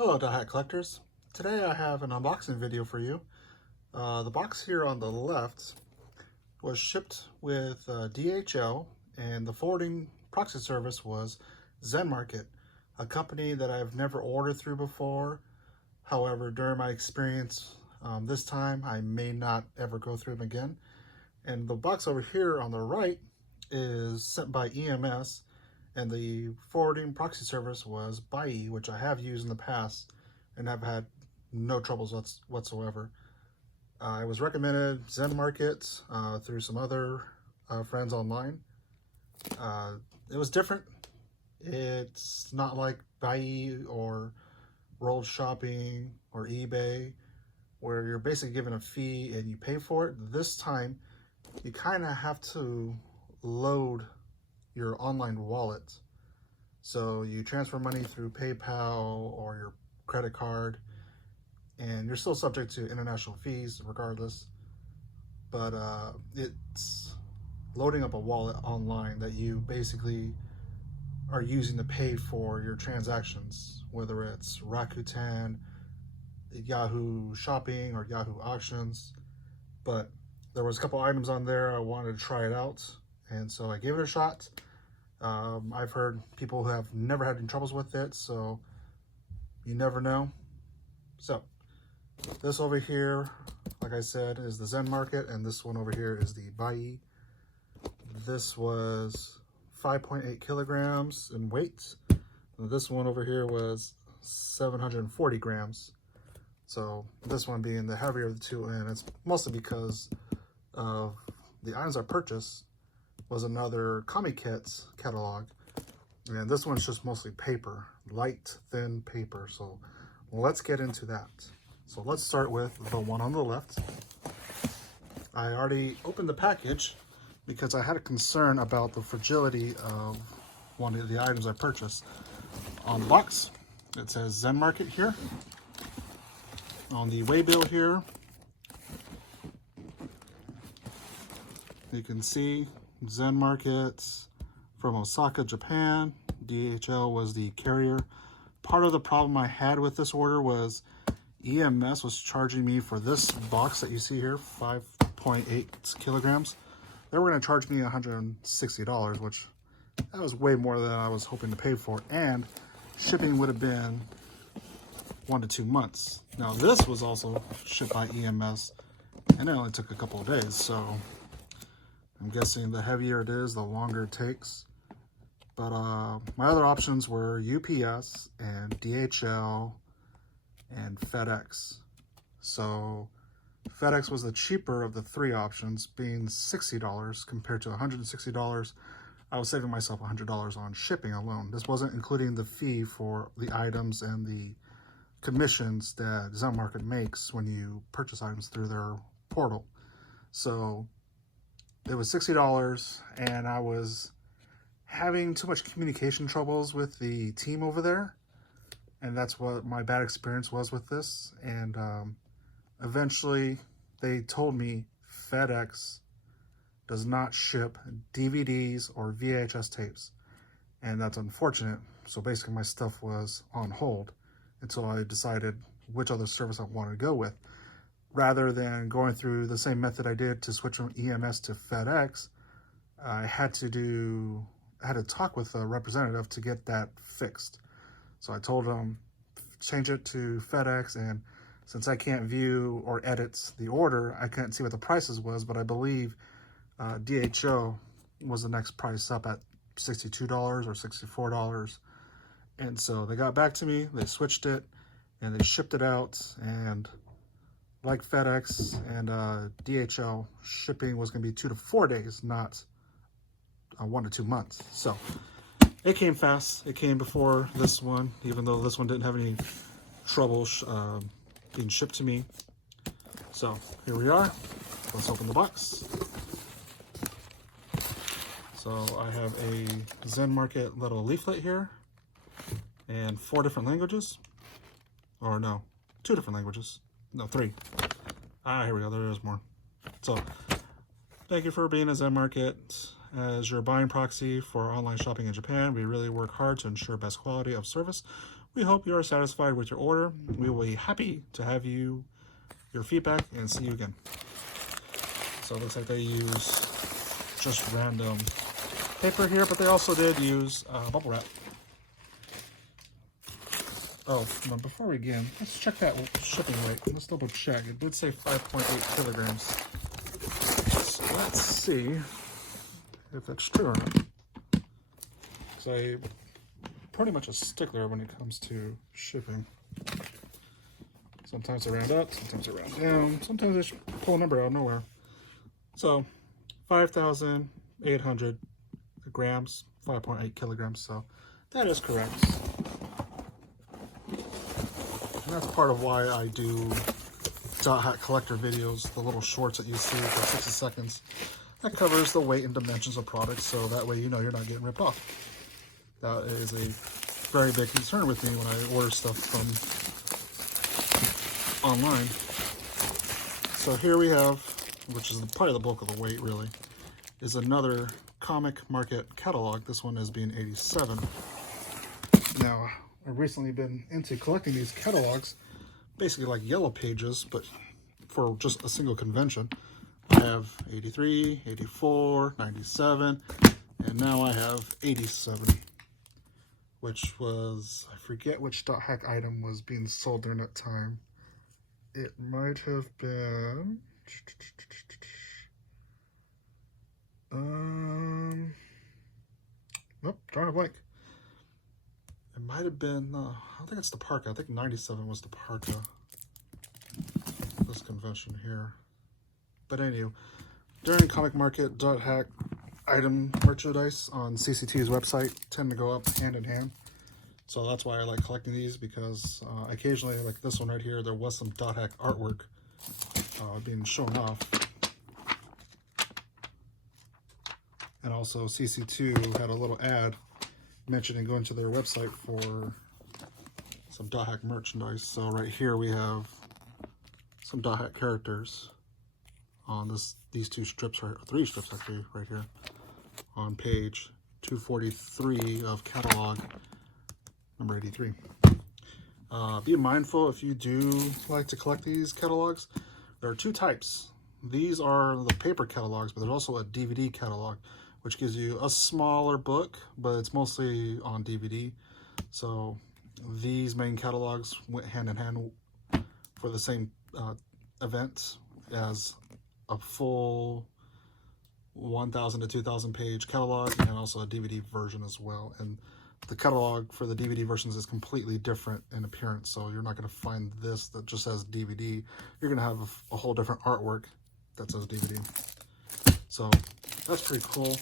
Hello, Hat Collectors. Today I have an unboxing video for you. The box here on the left was shipped with DHL, and the forwarding proxy service was ZenMarket, a company that I've never ordered through before. However, during my experience this time, I may not ever go through them again. And the box over here on the right is sent by EMS, and the forwarding proxy service was Buyee, which I have used in the past and have had no troubles whatsoever. I was recommended ZenMarket through some other friends online. It was different. It's not like Buyee or Rolled Shopping or eBay, where you're basically given a fee and you pay for it. This time, you kind of have to load your online wallet. So you transfer money through PayPal or your credit card, and you're still subject to international fees regardless. But it's loading up a wallet online that you basically are using to pay for your transactions, whether it's Rakuten, Yahoo Shopping, or Yahoo Auctions. But there was a couple items on there I wanted to try it out, and so I gave it a shot. I've heard people who have never had any troubles with it, so you never know. So this over here, like I said, is the ZenMarket, and this one over here is the Buyee. This was 5.8 kilograms in weight. And this one over here was 740 grams. So this one being the heavier of the two, and it's mostly because of the items I purchased was another Comiket catalog, and this one's just mostly paper, light, thin paper. So let's get into that. So let's start with the one on the left. I already opened the package because I had a concern about the fragility of one of the items I purchased. On the box, it says ZenMarket here. On the waybill here, you can see ZenMarket from Osaka, Japan. DHL was the carrier. Part of the problem I had with this order was EMS was charging me for this box that you see here, 5.8 kilograms. They were going to charge me $160, which that was way more than I was hoping to pay for, and shipping would have been 1 to 2 months. Now this was also shipped by EMS, and it only took a couple of days, so I'm guessing the heavier it is, the longer it takes. But my other options were UPS and DHL and FedEx. So FedEx was the cheaper of the three options, being $60 compared to $160. I was saving myself $100 on shipping alone. This wasn't including the fee for the items and the commissions that ZenMarket makes when you purchase items through their portal. So it was $60, and I was having too much communication troubles with the team over there, and that's what my bad experience was with this. And eventually they told me FedEx does not ship DVDs or VHS tapes, and that's unfortunate. So basically my stuff was on hold until I decided which other service I wanted to go with. Rather than going through the same method I did to switch from EMS to FedEx, I had to talk with a representative to get that fixed. So I told them, change it to FedEx, and since I can't view or edit the order, I couldn't see what the prices was, but I believe DHL was the next price up at $62 or $64. And so they got back to me, they switched it, and they shipped it out. And like FedEx and DHL, shipping was going to be 2 to 4 days, not 1 to 2 months. So it came fast. It came before this one, even though this one didn't have any trouble being shipped to me. So here we are. Let's open the box. So I have a ZenMarket little leaflet here, and 4 different languages. Or no, 2 different languages. No, 3. Here we go. There is more. So thank you for being a ZenMarket as your buying proxy for online shopping in Japan. We really work hard to ensure best quality of service. We hope you are satisfied with your order. We will be happy to have your feedback and see you again. So it looks like they use just random paper here, but they also did use bubble wrap. Oh, no, before we begin, let's check that shipping weight. Let's double check. It did say 5.8 kilograms. So let's see if that's true or not. Because I'm pretty much a stickler when it comes to shipping. Sometimes I round up, sometimes I round down, sometimes I just pull a number out of nowhere. So 5,800 grams, 5.8 kilograms. So that is correct. And that's part of why I do Dot Hack collector videos, the little shorts that you see for 60 seconds. That covers the weight and dimensions of products, so that way you know you're not getting ripped off. That is a very big concern with me when I order stuff from online. So here we have, which is probably the bulk of the weight really, is another Comic Market catalog. This one is being 87. Now, I've recently been into collecting these catalogs, basically like Yellow Pages, but for just a single convention. I have 83, 84, 97, and now I have 87, which was, I forget which Dot Hack item was being sold during that time. It might have been, nope, drawing a blank. It might have been, I don't think it's the parka. I think 97 was the parka. This convention here. But anyway, during Comic Market, Dot Hack item merchandise on CCT's website tend to go up hand in hand. So that's why I like collecting these, because occasionally, like this one right here, there was some Dot Hack artwork being shown off. And also CC2 had a little ad mentioning going to their website for some Dot Hack merchandise. So right here we have some Dot Hack characters on these two strips, or 3 strips actually, right here on page 243 of catalog number 83. Be mindful if you do like to collect these catalogs. There are 2 types. These are the paper catalogs, but there's also a DVD catalog, which gives you a smaller book, but it's mostly on DVD. So these main catalogs went hand in hand for the same event as a full 1,000 to 2,000 page catalog, and also a DVD version as well. And the catalog for the DVD versions is completely different in appearance, so you're not going to find this that just says DVD. You're going to have a whole different artwork that says DVD. So that's pretty cool.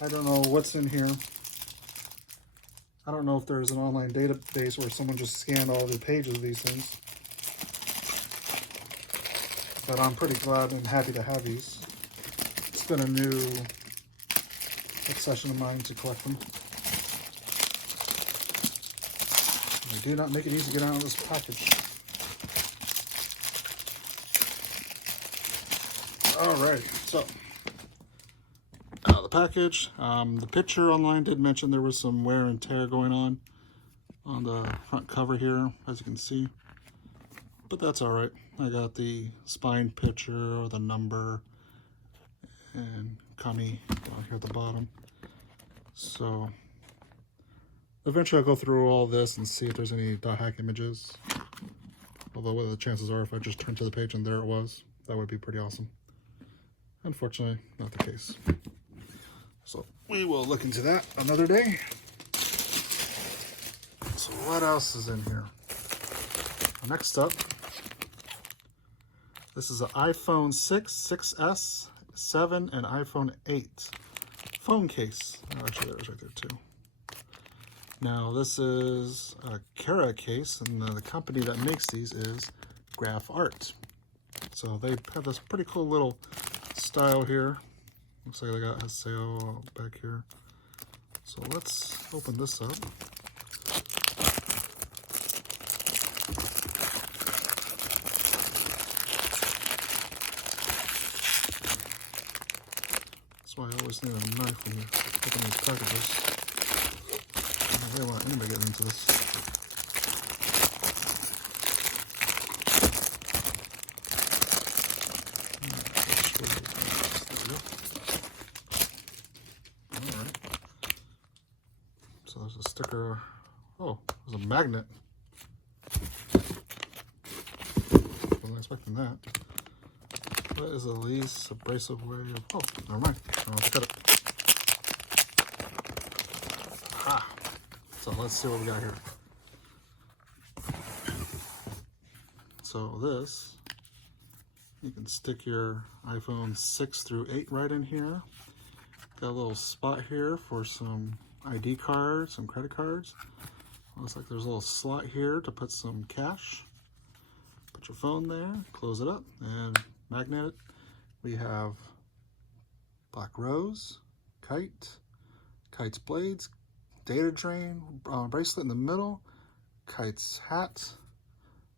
I don't know what's in here. I don't know if there's an online database where someone just scanned all the pages of these things. But I'm pretty glad and happy to have these. It's been a new obsession of mine to collect them. They do not make it easy to get out of this package. Alright, so out of the package. The picture online did mention there was some wear and tear going on the front cover here, as you can see. But that's alright. I got the spine picture, or the number, and Kami down here at the bottom. So eventually I'll go through all this and see if there's any Dot Hack images. Although what the chances are, if I just turn to the page and there it was, that would be pretty awesome. Unfortunately, not the case. So we will look into that another day. So what else is in here? Next up, this is an iPhone 6, 6S, 7, and iPhone 8 phone case. Oh, actually, that was right there too. Now, this is a Kara case, and the company that makes these is Graph Art. So they have this pretty cool little style here. Looks like they got a sale back here. So let's open this up. That's why I always need a knife when you open these packages. I don't want anybody getting into this. Alright. So there's a sticker. Oh, there's a magnet. Wasn't expecting that. What is the least abrasive way of... Oh, never mind. I'll cut it. Ah. So let's see what we got here. So this, you can stick your iPhone 6 through 8 right in here. Got a little spot here for some ID cards, some credit cards. Looks like there's a little slot here to put some cash. Put your phone there, close it up, and magnet it. We have Black Rose, Kite, Kite's blades, data drain, bracelet in the middle, Kite's hat,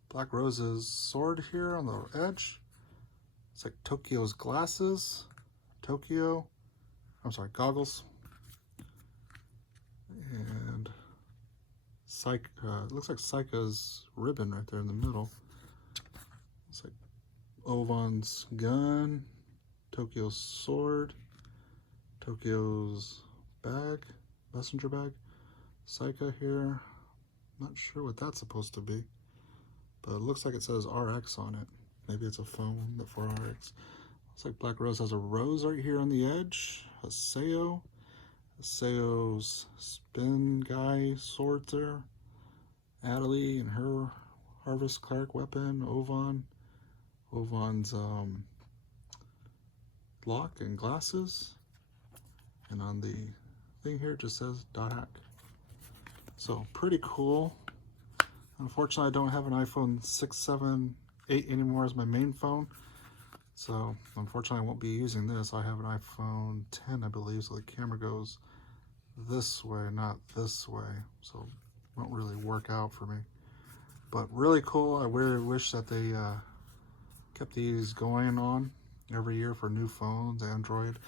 Black Rose's sword here on the edge. It's like Tokyo's glasses, goggles, and it looks like Saika's ribbon right there in the middle. It's like Ovan's gun, Tokyo's sword, Tokyo's bag, messenger bag, Saika here. Not sure what that's supposed to be, but it looks like it says RX on it. Maybe it's a phone for RX. Looks like Black Rose has a rose right here on the edge. Haseo's spin guy sword there. Adelie and her Harvest Clark weapon. Ovan's lock and glasses. And on the thing here it just says .hack. So pretty cool. Unfortunately, I don't have an iPhone 6, 7, 8 anymore as my main phone. So unfortunately, I won't be using this. I have an iPhone 10, I believe, so the camera goes this way, not this way. So it won't really work out for me. But really cool. I really wish that they kept these going on every year for new phones, Android.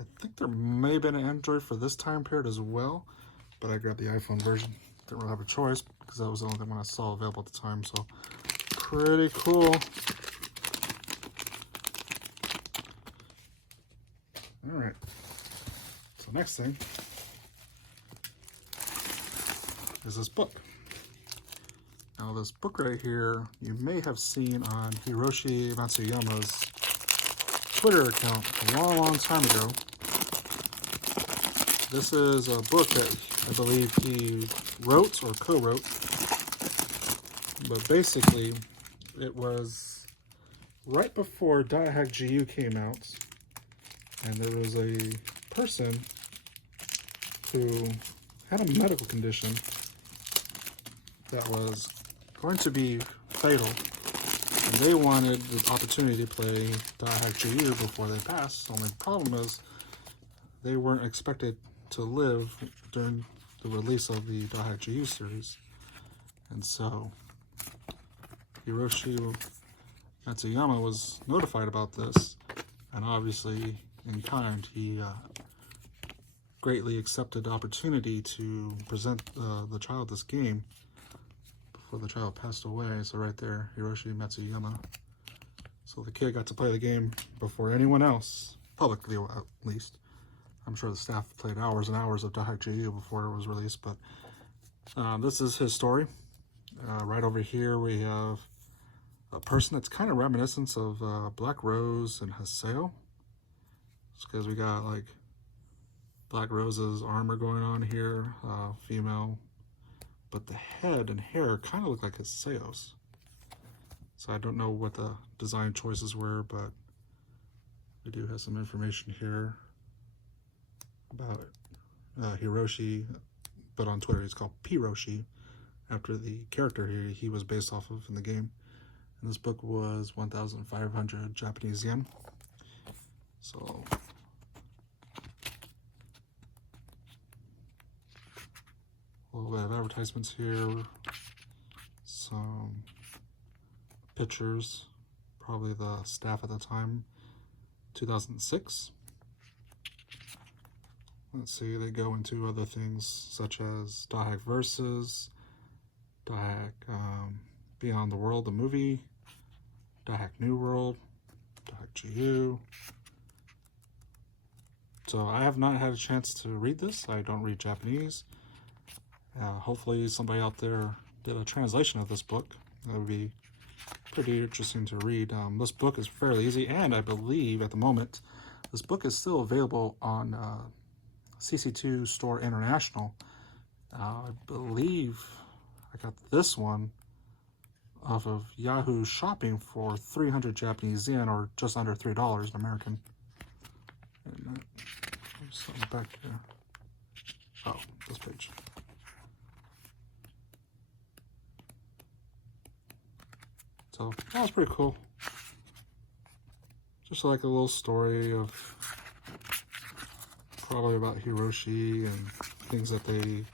I think there may have been an Android for this time period as well, but I grabbed the iPhone version. Didn't really have a choice because that was the only thing I saw available at the time. So pretty cool. All right. So next thing is this book. Now this book right here, you may have seen on Hiroshi Matsuyama's Twitter account a long time ago. This is a book that I believe he wrote or co-wrote, but basically it was right before .hack GU came out, and there was a person who had a medical condition that was going to be fatal, and they wanted the opportunity to play .hack GU before they passed. The only problem is they weren't expected to live during the release of the .hack GU series, and so Hiroshi Matsuyama was notified about this, and obviously in kind he greatly accepted the opportunity to present the child this game before the child passed away. So right there, Hiroshi Matsuyama. So the kid got to play the game before anyone else, publicly at least. I'm sure the staff played hours and hours of .hack GU before it was released, but this is his story. Right over here we have a person that's kind of reminiscent of Black Rose and Haseo. Just because we got like Black Rose's armor going on here, female, but the head and hair kind of look like Haseo's. So I don't know what the design choices were, but we do have some information here about Hiroshi, but on Twitter he's called Piroshi, after the character he was based off of in the game. And this book was 1,500 Japanese yen. So a little bit of advertisements here, some pictures, probably the staff at the time, 2006. let's see, they go into other things such as DotHack Versus, DotHack Beyond the World, the movie, DotHack New World, DotHack GU. So I have not had a chance to read this. I don't read Japanese. Hopefully somebody out there did a translation of this book. That would be pretty interesting to read. This book is fairly easy, and I believe at the moment this book is still available on CC2 Store International. I believe I got this one off of Yahoo Shopping for 300 Japanese yen, or just under $3 in American. And there's something back here. Oh, this page. So that was pretty cool. Just like a little story of probably about Hiroshi and things that they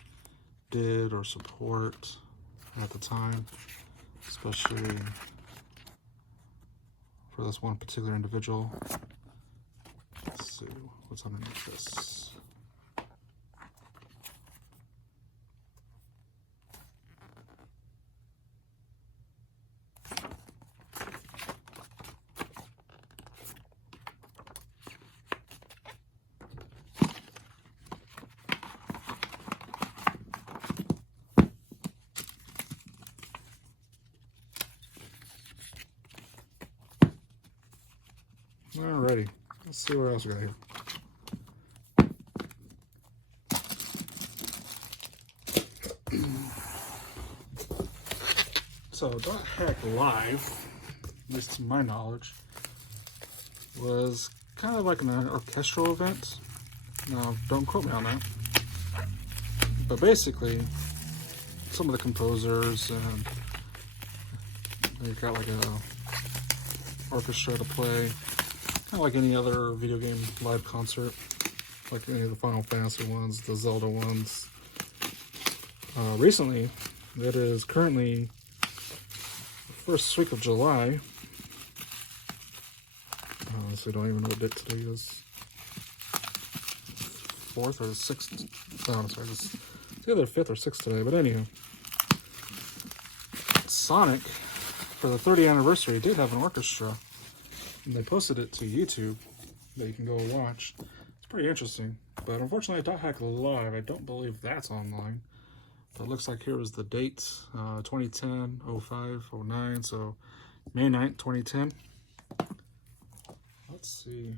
did or support at the time, especially for this one particular individual. Let's see what's underneath this. Alrighty, let's see what else we got here. So, DotHack Live, at least to my knowledge, was kind of like an orchestral event. Now, don't quote me on that. But basically, some of the composers, and they got like a orchestra to play, kind of like any other video game live concert, like any of the Final Fantasy ones, the Zelda ones. Recently, it is currently the first week of July. So I don't even know what date today is. 4th or 6th? Oh, sorry, it's either 5th or 6th today, but anywho. Sonic, for the 30th anniversary, did have an orchestra. And they posted it to YouTube that you can go watch. It's pretty interesting. But unfortunately, DotHack Live, I don't believe that's online. But it looks like here was the date, 2010, 05, 09, so May 9th, 2010. Let's see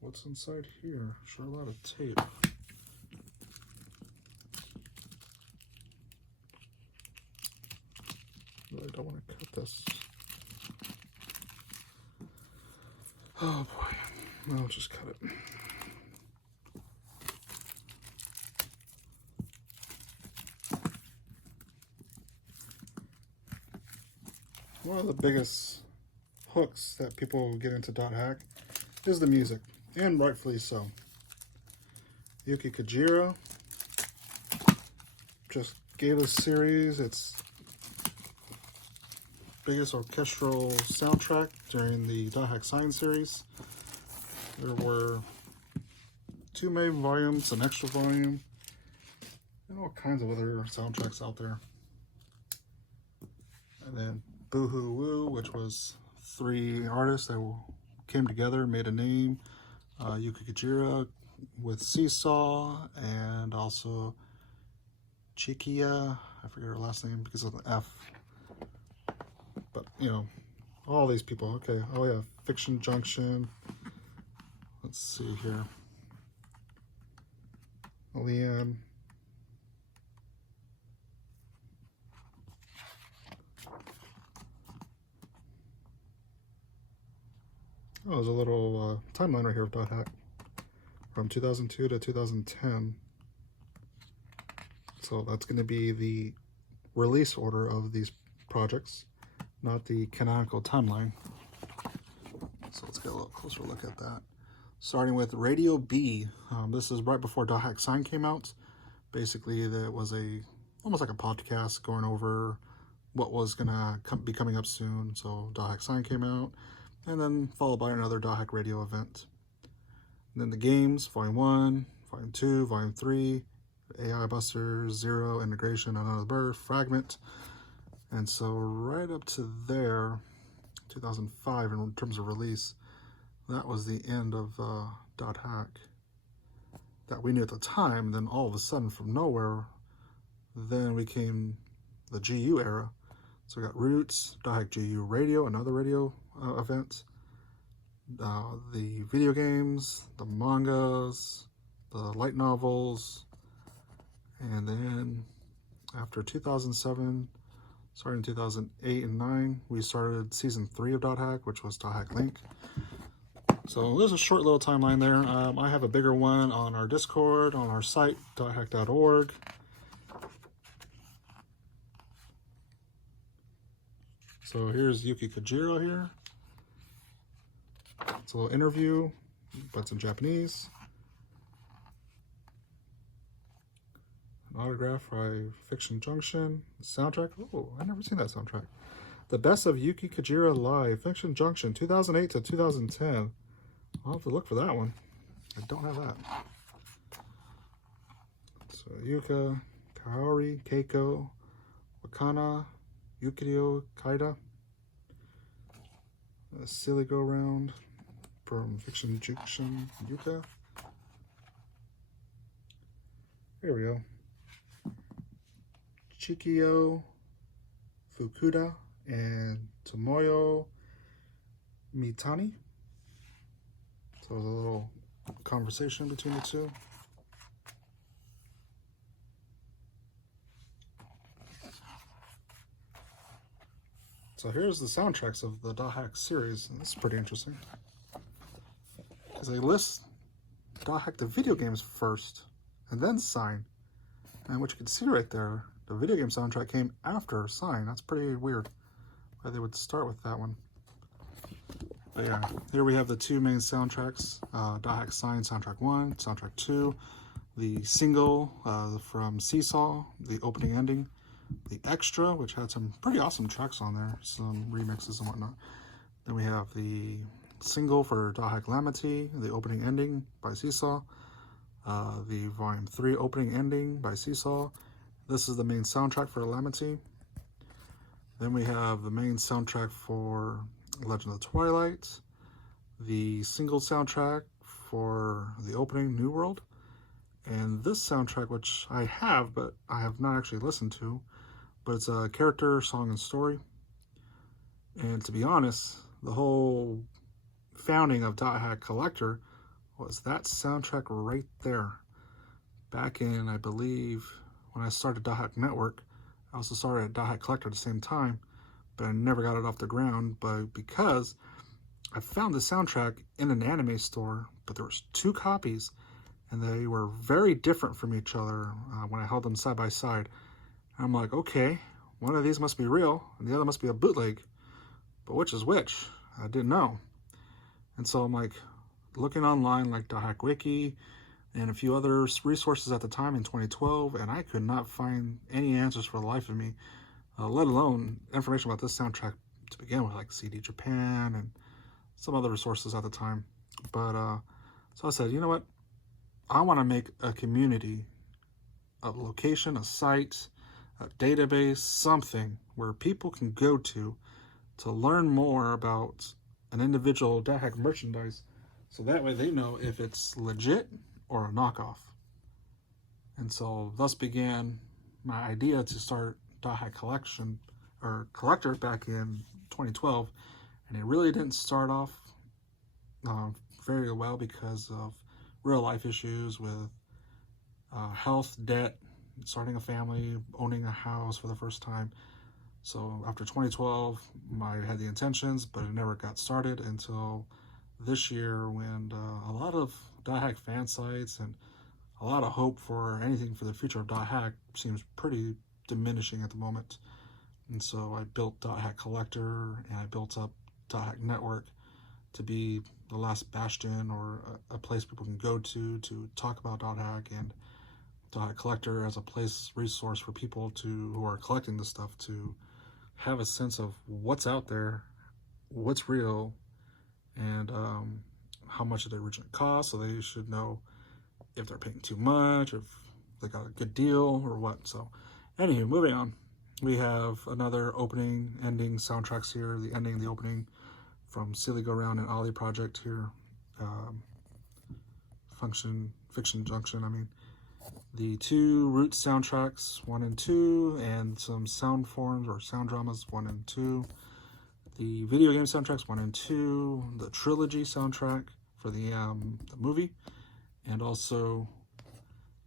what's inside here. Sure, a lot of tape. Really don't want to cut this. Oh boy, I'll just cut it. One of the biggest hooks that people get into DotHack is the music, and rightfully so. Yuki Kajira just gave this series its biggest orchestral soundtrack during the DotHack Science series. There were 2 main volumes, an extra volume, and all kinds of other soundtracks out there. And then Boohoo Woo, which was 3 artists that came together, made a name. Yuki Kajira with Seesaw, and also Chikia, I forget her last name because of the F. But, you know, all these people. Okay, oh yeah, Fiction Junction. Let's see here. Leanne. Oh, there's a little timeline right here of DotHack from 2002 to 2010. So that's going to be the release order of these projects, not the canonical timeline. So let's get a little closer look at that. Starting with Radio B. This is right before DotHack Sign came out. Basically, that was almost like a podcast going over what was going to be coming up soon. So DotHack Sign came out, and then followed by another DotHack Radio event. And then the games, Volume 1, Volume 2, Volume 3, AI Busters, Zero, Integration, Another Birth, Fragment. And so right up to there, 2005 in terms of release, that was the end of .hack that we knew at the time. And then all of a sudden, from nowhere, then we came the GU era. So we got Roots, .hack GU Radio, another radio event, the video games, the mangas, the light novels, and then after 2007, starting in 2008 and 9, we started season 3 of .hack, which was .hack Link. So there's a short little timeline there. I have a bigger one on our Discord, on our site, .hack.org. So here's Yuki Kojiro here. It's a little interview, but it's in Japanese. An autograph by Fiction Junction. Soundtrack. Oh, I've never seen that soundtrack. The Best of Yuki Kojiro Live, Fiction Junction, 2008 to 2010. I'll have to look for that one. I don't have that. So Yuka, Kaori, Keiko, Wakana, Yukio Kaida. A Silly Go Round from Fiction Junction, Yuka. Here we go. Chikio Fukuda and Tomoyo Mitani. So there's a little conversation between the two. So here's the soundtracks of the .hack series. This is pretty interesting, because they list .hack the video games first, and then Sign. And what you can see right there, the video game soundtrack came after Sign. That's pretty weird why they would start with that one. But yeah, here we have the two main soundtracks, .hack Sign Soundtrack 1, Soundtrack 2, the single from Seesaw, the opening ending, the extra, which had some pretty awesome tracks on there, some remixes and whatnot. Then we have the single for .hack Lamity, the opening ending by Seesaw, the Volume 3 opening ending by Seesaw. This is the main soundtrack for Lamity. Then we have the main soundtrack for Legend of the Twilight, the single soundtrack for the opening New World, and this soundtrack, which I have, but I have not actually listened to, but it's a character, song, and story. And to be honest, the whole founding of .hack Collector was that soundtrack right there. Back in, I believe, when I started .hack Network, I also started at .hack Collector at the same time, but I never got it off the ground. But because I found the soundtrack in an anime store, but there was 2 copies, and they were very different from each other when I held them side by side. And I'm like, okay, one of these must be real, and the other must be a bootleg. But which is which? I didn't know. And so I'm like looking online, like .hack Wiki and a few other resources at the time in 2012, and I could not find any answers for the life of me, let alone information about this soundtrack to begin with, like CD Japan and some other resources at the time. But so I said, you know what? I want to make a community, a location, a site, a database, something where people can go to learn more about an individual .hack merchandise, so that way they know if it's legit or a knockoff. And so thus began my idea to start .hack Collection or Collector back in 2012, and it really didn't start off very well because of real life issues with health, debt, starting a family, owning a house for the first time. So after 2012, I had the intentions, but it never got started until this year, when a lot of .hack fan sites and a lot of hope for anything for the future of .hack seems pretty diminishing at the moment. And so I built .hack Collector, and I built up .hack Network to be the last bastion, or a place people can go to talk about .hack, and .hack Collector as a resource for people who are collecting this stuff to have a sense of what's out there, what's real, and how much did it originally cost, so they should know if they're paying too much, if they got a good deal or what. So anywho, moving on. We have another opening, ending soundtracks here. The ending, the opening from Silly Go Round and Ollie Project here. Fiction Junction, I mean. The two Root soundtracks, 1 and 2, and some sound forms or sound dramas, 1 and 2. The video game soundtracks, 1 and 2. The trilogy soundtrack for the movie, and also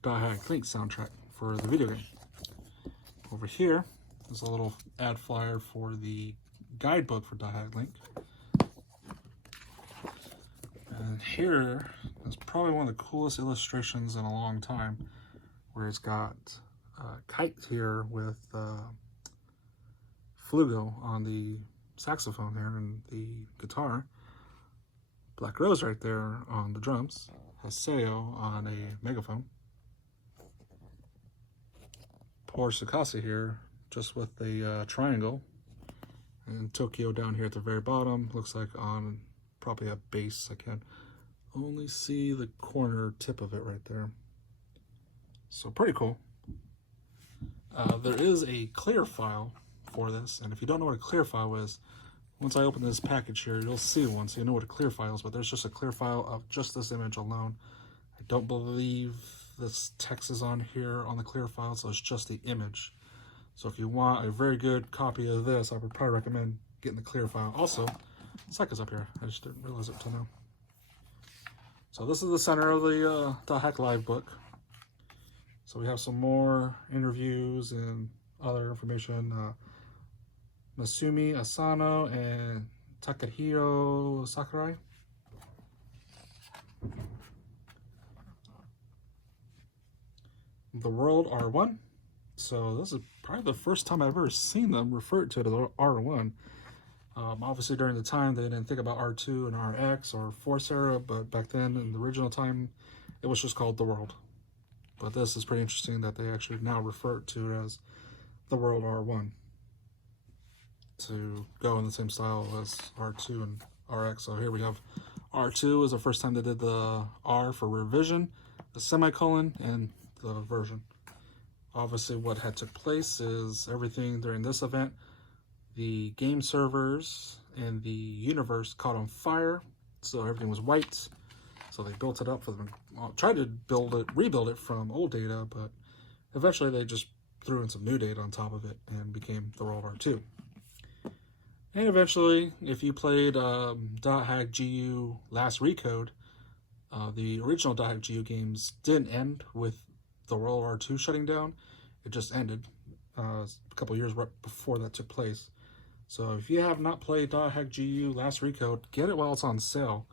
Dot Hack Link soundtrack for the video game. Over here is a little ad flyer for the guidebook for Dot Hack Link. And here is probably one of the coolest illustrations in a long time, where it's got Kite here with Flugo on the saxophone here and the guitar. Black Rose right there on the drums. Haseo on a megaphone. Poor Tsukasa here, just with the triangle. And Tokyo down here at the very bottom, looks like on probably a bass. I can only see the corner tip of it right there. So pretty cool. There is a clear file for this, and if you don't know what a clear file is, once I open this package here, you'll see one, so you know what a clear file is, but there's just a clear file of just this image alone. I don't believe this text is on here on the clear file, so it's just the image. So if you want a very good copy of this, I would probably recommend getting the clear file. Also, Saka's up here. I just didn't realize it till now. So this is the center of the Dot Hack Live book. So we have some more interviews and other information. Masumi Asano and Takahiro Sakurai. The World R1. So this is probably the first time I've ever seen them referred to as R1. Obviously during the time they didn't think about R2 and RX or Force era, but back then in the original time it was just called The World. But this is pretty interesting that they actually now refer to it as The World R1 to go in the same style as R2 and RX. So here we have R2 is the first time they did the R for revision, the semicolon, and the version. Obviously what had took place is everything during this event, the game servers and the universe caught on fire, so everything was white. So they built it up for them, tried to rebuild it from old data, but eventually they just threw in some new data on top of it and became the World R2. And eventually, if you played Dot Hack GU Last Recode, the original Dot Hack GU games didn't end with the World R2 shutting down. It just ended a couple years right before that took place. So if you have not played Dot Hack GU Last Recode, get it while it's on sale.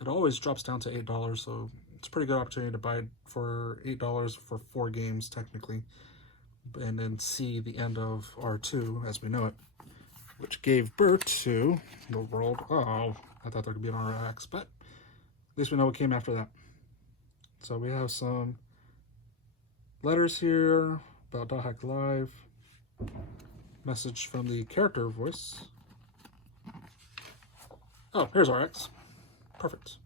It always drops down to $8, so it's a pretty good opportunity to buy it for $8 for 4 games technically, and then see the end of R2 as we know it, which gave birth to the World. Oh, I thought there could be an RX, but at least we know what came after that. So we have some letters here about Dot Hack Live. Message from the character voice. Oh, here's RX. Perfect.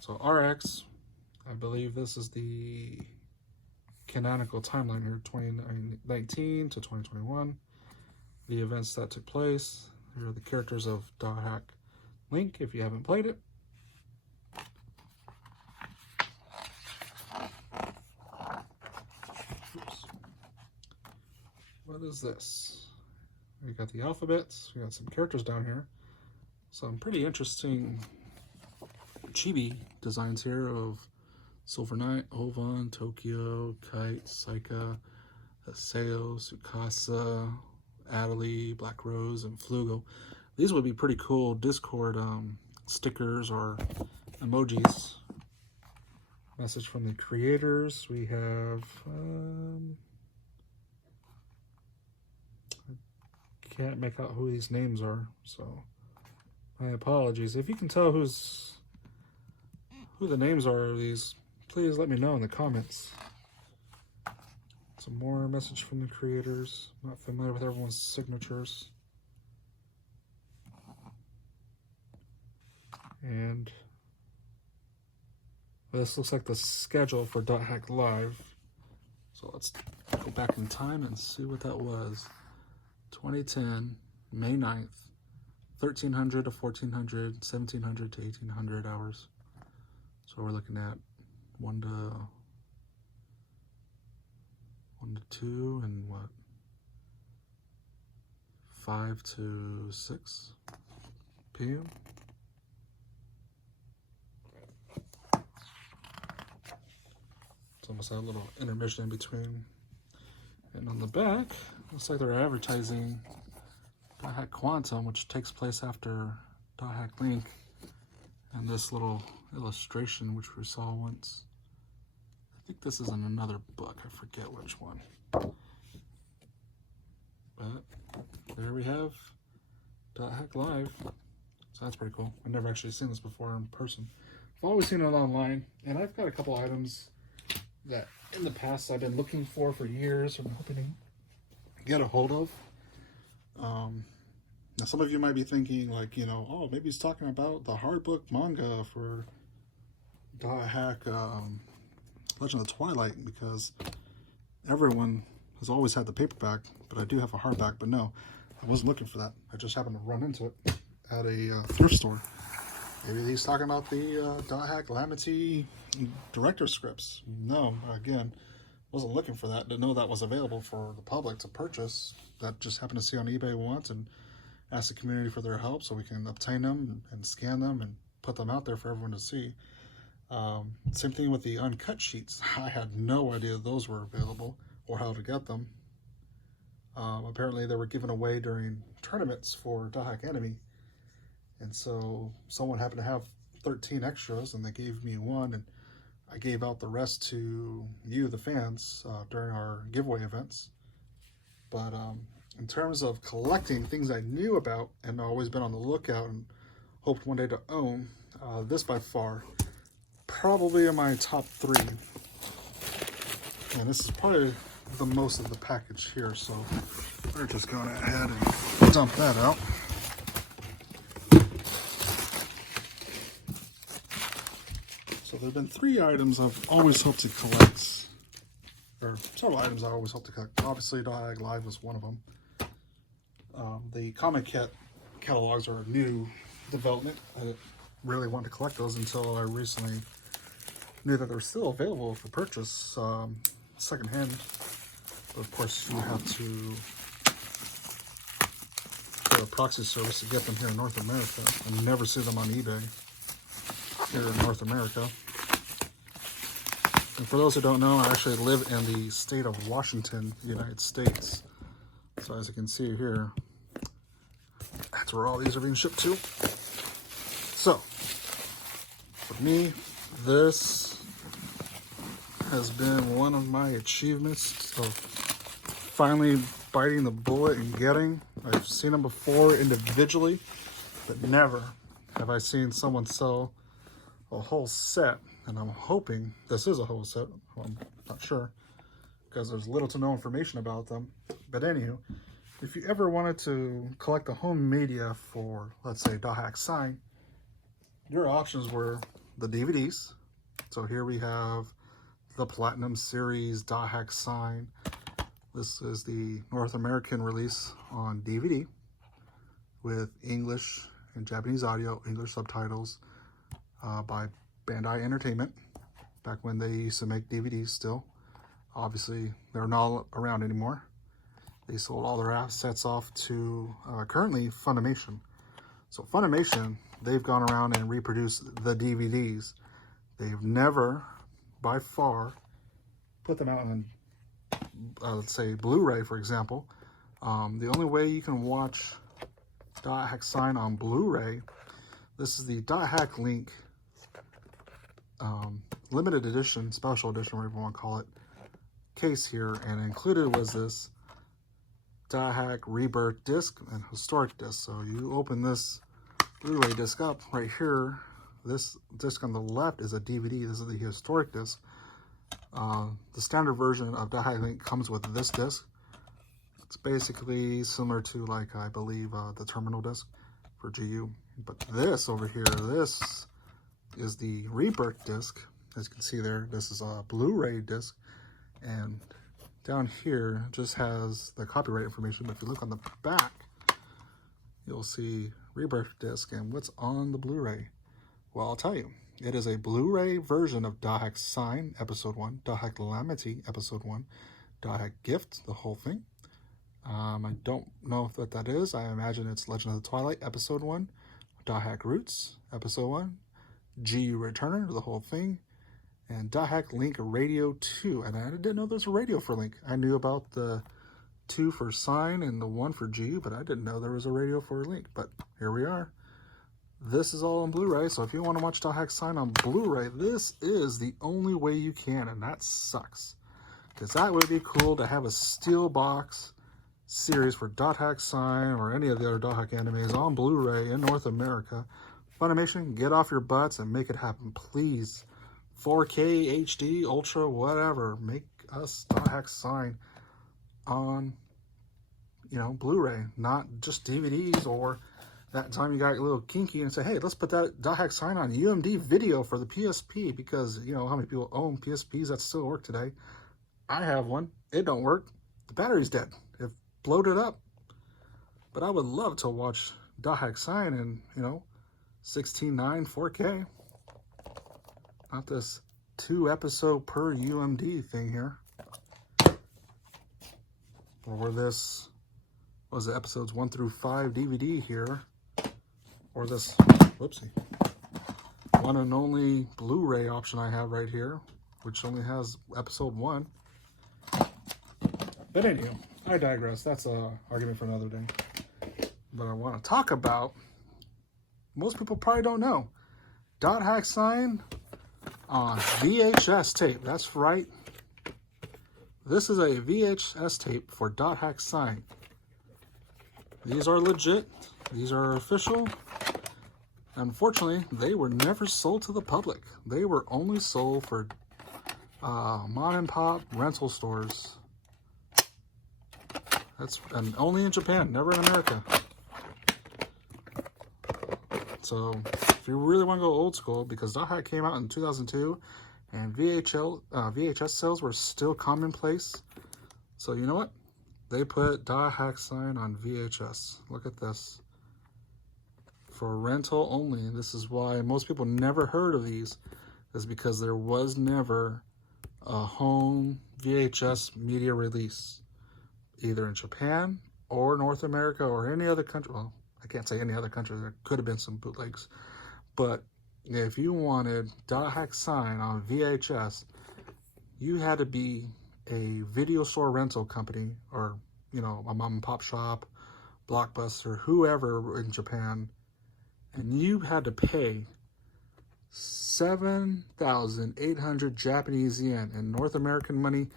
So RX, I believe this is the canonical timeline here, 2019 to 2021. The events that took place. Here are the characters of Dot Hack Link, if you haven't played it. Oops. What is this? We got the alphabets, we got some characters down here. Some pretty interesting chibi designs here of Silver Knight, Ovan, Tokyo, Kite, Saika, Haseo, Tsukasa, Adelie, Black Rose, and Flugo. These would be pretty cool Discord stickers or emojis. Message from the creators. We have I can't make out who these names are, so my apologies. If you can tell who the names are of these, please let me know in the comments. Some more message from the creators. Not familiar with everyone's signatures. And This looks like the schedule for .hack Live. So let's go back in time and see what that was. 2010, May 9th, 1300 to 1400, 1700 to 1800 hours. So we're looking at 1 to 2 and what? 5 to 6 p.m. It's almost a little intermission in between. And on the back, looks like they're advertising .hack Quantum, which takes place after .hack Link, and this little illustration, which we saw once. I think this is in another book. I forget which one. But there we have .hack Live. So that's pretty cool. I've never actually seen this before in person. I've always seen it online, and I've got a couple items that in the past I've been looking for years. I'm hoping to get a hold of. Now some of you might be thinking, like, you know, oh, maybe he's talking about the hard book manga for .hack Legend of Twilight, because everyone has always had the paperback, but I do have a hardback. But no, I wasn't looking for that. I just happened to run into it at a thrift store. Maybe he's talking about the .hack Lamity director scripts. No, again, wasn't looking for that. Didn't know that was available for the public to purchase. That just happened to see on eBay once and asked the community for their help so we can obtain them and scan them and put them out there for everyone to see. Same thing with the uncut sheets. I had no idea those were available or how to get them. Apparently they were given away during tournaments for .hack Enemy. And so someone happened to have 13 extras and they gave me one, and I gave out the rest to you, the fans, during our giveaway events. But in terms of collecting things I knew about and always been on the lookout and hoped one day to own, this by far, probably in my top 3. And this is probably the most of the package here, so we're just going ahead and dump that out. So there have been 3 items I've always hoped to collect, or several items I always hoped to collect. Obviously, .hack Live was one of them. The Comic Cat catalogs are a new development. I didn't really want to collect those until I recently knew that they're still available for purchase secondhand. But of course, you have to go to a proxy service to get them here in North America. I never see them on eBay here in North America. And for those who don't know, I actually live in the state of Washington, United States. So as you can see here, that's where all these are being shipped to. So, for me, this has been one of my achievements of finally biting the bullet and getting. I've seen them before individually, but never have I seen someone sell a whole set. And I'm hoping this is a whole set. I'm not sure, because there's little to no information about them. But anywho, if you ever wanted to collect the home media for, let's say, .hack Sign, your options were the DVDs. So here we have the Platinum Series .hack Sign. This is the North American release on DVD with English and Japanese audio, English subtitles by Bandai Entertainment, back when they used to make DVDs still. Obviously, they're not around anymore. They sold all their assets off to currently Funimation. So Funimation, they've gone around and reproduced the DVDs. They've never, by far, put them out on, let's say, Blu-ray, for example. The only way you can watch .hack Sign on Blu-ray, this is the .hack Link limited edition, special edition, whatever you want to call it, case here, and included was this .hack Rebirth disc and historic disc. So you open this Blu-ray disc up right here. This disc on the left is a DVD. This is the historic disc. The standard version of .hack Link comes with this disc. It's basically similar to, like, I believe the terminal disc for GU. But this over here, this is the Rebirth disc, As you can see there, this is a Blu-ray disc, and down here just has the copyright information. But if you look on the back, you'll see Rebirth disc and what's on the Blu-ray. Well, I'll tell you, it is a Blu-ray version of Dahac Sign, Episode 1, Dahac Calamity, Episode 1, Dahac Gift, the whole thing. I don't know what that is. I imagine it's Legend of the Twilight, Episode 1, Dahac Roots, Episode 1, GU Returner, the whole thing, and Dahac Link Radio 2. And I didn't know there's a radio for Link. I knew about the 2 for Sign and the 1 for GU, but I didn't know there was a radio for Link. But here we are. This is all on Blu-ray, so if you want to watch Dahac Sign on Blu-ray, this is the only way you can, and that sucks. Because that would be cool to have a steel box series for Dahac Sign or any of the other Dahac animes on Blu-ray in North America. Funimation, get off your butts and make it happen, please. 4K, HD, Ultra, whatever. Make us Dahac Sign on, Blu-ray, not just DVDs, or that time you got a little kinky and say, hey, let's put that Dahac Sign on UMD video for the PSP, because you know how many people own PSPs that still work today. I have one. It don't work. The battery's dead. It bloated up. But I would love to watch Dahac Sign in, 16:9 4K. Not this 2 episode per UMD thing here. Or this, what was it, episodes 1 through 5 DVD here. Or this, whoopsie, one and only Blu-ray option I have right here, which only has episode 1. But anyway, I digress. That's an argument for another day. But I want to talk about, most people probably don't know, Dahac Sign on VHS tape. That's right. This is a VHS tape for Dahac Sign. These are legit. These are official. Unfortunately, they were never sold to the public. They were only sold for mom and pop rental stores. And only in Japan, never in America. So if you really want to go old school, because Dahac came out in 2002, and VHS sales were still commonplace. So you know what? They put Dahac Sign on VHS. Look at this. For rental only. This is why most people never heard of these, is because there was never a home VHS media release, either in Japan or North America or any other country. Well, I can't say any other country. There could have been some bootlegs. But if you wanted Dahac Sign on VHS, you had to be a video store rental company, or, a mom and pop shop, Blockbuster, whoever in Japan, and you had to pay 7,800 Japanese yen. In North American money,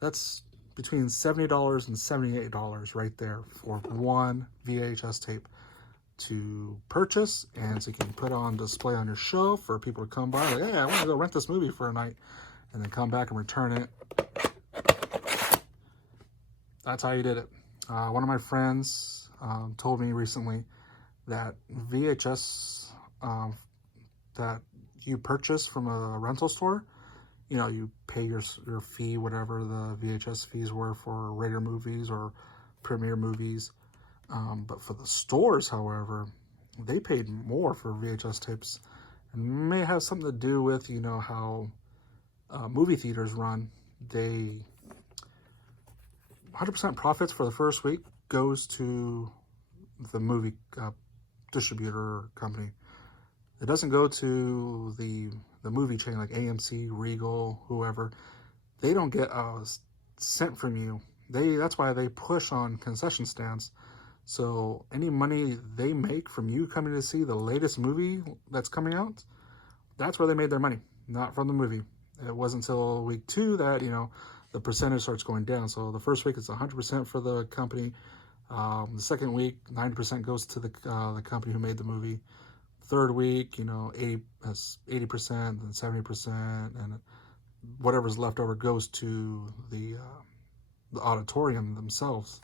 that's between $70 and $78 right there for one VHS tape to purchase, and so you can put on display on your shelf for people to come by, like, hey, I want to go rent this movie for a night, and then come back and return it. That's how you did it. One of my friends told me recently that VHS that you purchase from a rental store, you pay your fee, whatever the VHS fees were for regular movies or premiere movies. But for the stores, however, they paid more for VHS tapes. And it may have something to do with, how movie theaters run. 100% profits for the first week goes to the movie distributor company. It doesn't go to the movie chain like AMC, Regal, whoever. They don't get a cent from you. That's why they push on concession stands. So any money they make from you coming to see the latest movie that's coming out, that's where they made their money, not from the movie. It wasn't until week 2 that, the percentage starts going down. So the first week it's 100% for the company. The second week, 90% goes to the company who made the movie. Third week, 80%, then 70%, and whatever's left over goes to the auditorium themselves.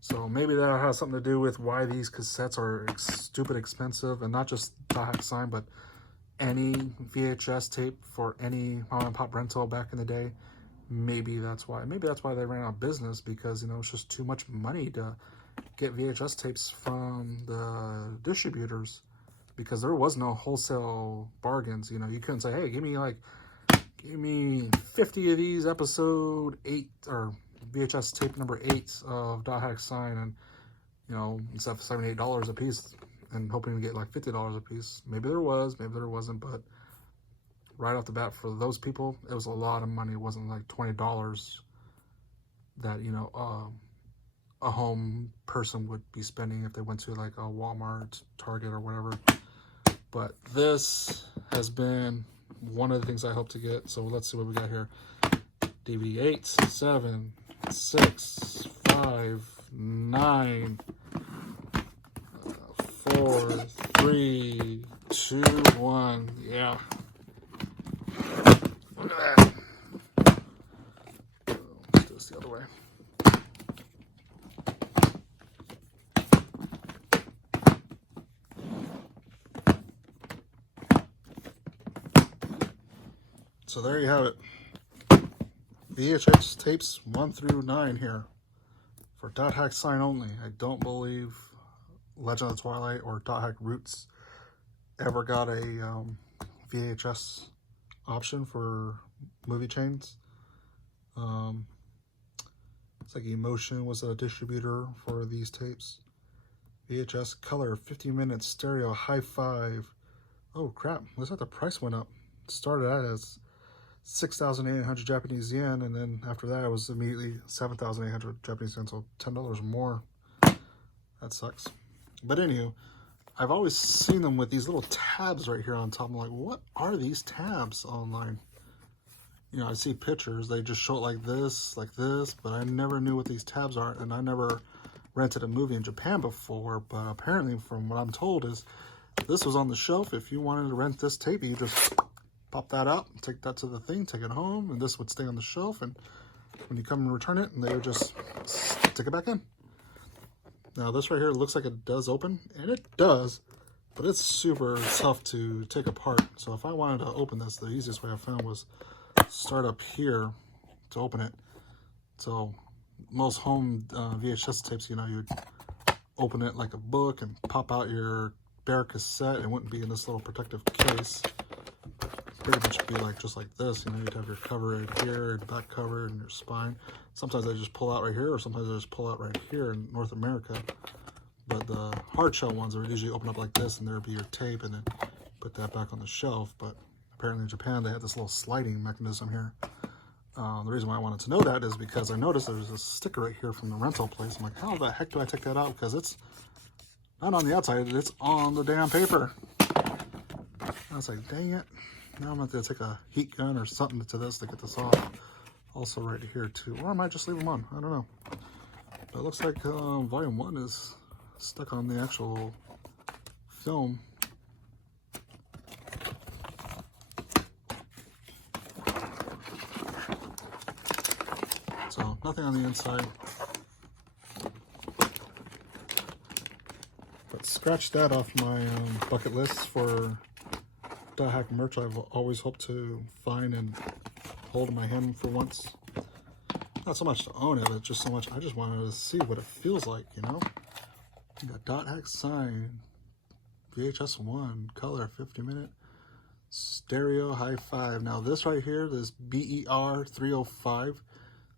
So maybe that has something to do with why these cassettes are stupid expensive, and not just Dahac Sign, but any VHS tape for any mom and pop rental back in the day. Maybe that's why. Maybe that's why they ran out of business, because, you know, it's just too much money to get VHS tapes from the distributors, because there was no wholesale bargains. You know, you couldn't say, hey, give me 50 of these episode 8 or VHS tape number 8 of Dot Hack Sign, and, you know, instead of $7, $8 a piece, and hoping to get like $50 a piece. Maybe there was, maybe there wasn't, but right off the bat, for those people, it was a lot of money. It wasn't like $20 that, you know, a home person would be spending if they went to like a Walmart, Target, or whatever. But this has been one of the things I hope to get. So let's see what we got here. DVD 8, 7, 6, 5, 9, 4, 3, 2, 1. Yeah. Look at that. Let's do this the other way. So there you have it. VHS tapes 1 through 9 here for Dot Hack Sign only. I don't believe Legend of the Twilight or Dot Hack Roots ever got a VHS option for movie chains. It's like Emotion was a distributor for these tapes. VHS color 50 minutes stereo Hi-5. Oh crap, looks like the price went up. It started out as 6,800 Japanese yen, and then after that it was immediately 7,800 Japanese yen, so $10 more. That sucks. But anywho, I've always seen them with these little tabs right here on top. I'm like, what are these tabs online? You know, I see pictures, they just show it like this, but I never knew what these tabs are, and I never rented a movie in Japan before. But apparently, from what I'm told, is this was on the shelf. If you wanted to rent this tape, you just pop that out, take that to the thing, take it home, and this would stay on the shelf, and when you come and return it, and they would just stick it back in. Now this right here looks like it does open, and it does, but it's super tough to take apart. So if I wanted to open this, the easiest way I found was start up here to open it. So most home VHS tapes, you know, you'd open it like a book and pop out your bare cassette. It wouldn't be in this little protective case. Pretty much be like just like this, you know, you'd have your cover right here, the back cover, and your spine. Sometimes they just pull out right here, or sometimes they just pull out right here in North America. But the hard shell ones are usually open up like this, and there'd be your tape, and then put that back on the shelf. But apparently in Japan they had this little sliding mechanism here. The reason why I wanted to know that is because I noticed there's a sticker right here from the rental place. I'm like, how the heck do I take that out? Because it's not on the outside, it's on the damn paper. I was like, dang it. Now I'm going to have to take a heat gun or something to this to get this off. Also right here too. Or I might just leave them on. I don't know. But it looks like volume 1 is stuck on the actual film. So nothing on the inside. But scratch that off my bucket list for Dot Hack merch I've always hoped to find and hold in my hand for once. Not so much to own it, but just so much I just wanted to see what it feels like, you know? You got Dot Hack Sign, VHS 1, color 50 minute, stereo Hi-5. Now this right here, this BER 305,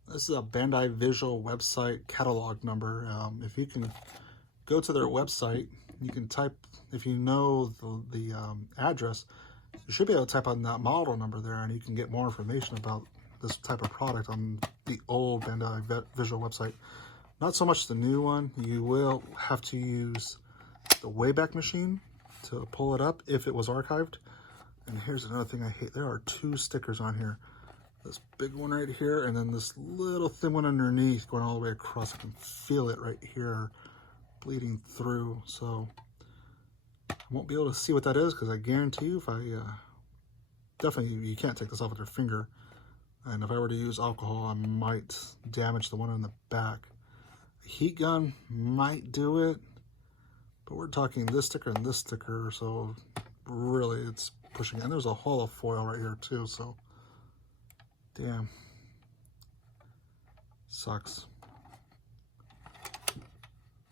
this is a Bandai Visual website catalog number. If you can go to their website, you can type, if you know the address, you should be able to type on that model number there, and you can get more information about this type of product on the old Bandai Visual website. Not so much the new one. You will have to use the Wayback Machine to pull it up if it was archived. And here's another thing I hate. There are 2 stickers on here. This big one right here, and then this little thin one underneath going all the way across. I can feel it right here bleeding through. So I won't be able to see what that is, because I guarantee you if I definitely, you can't take this off with your finger, and if I were to use alcohol, I might damage the one in the back. A heat gun might do it, but we're talking this sticker and this sticker, so really, it's pushing. And there's a hollow foil right here too, so damn. Sucks.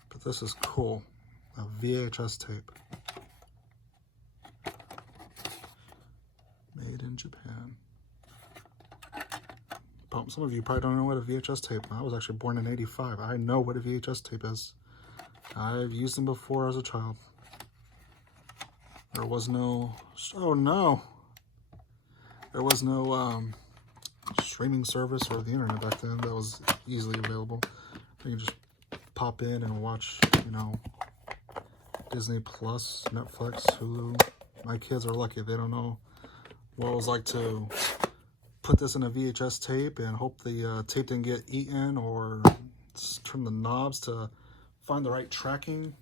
But this is cool. A VHS tape. Made in Japan. Some of you probably don't know what a VHS tape is. I was actually born in '85. I know what a VHS tape is. I've used them before as a child. There was no, oh no. There was no streaming service or the internet back then that was easily available. You can just pop in and watch, you know, Disney Plus, Netflix, Hulu. My kids are lucky. They don't know what it was like to put this in a VHS tape and hope the tape didn't get eaten, or turn the knobs to find the right tracking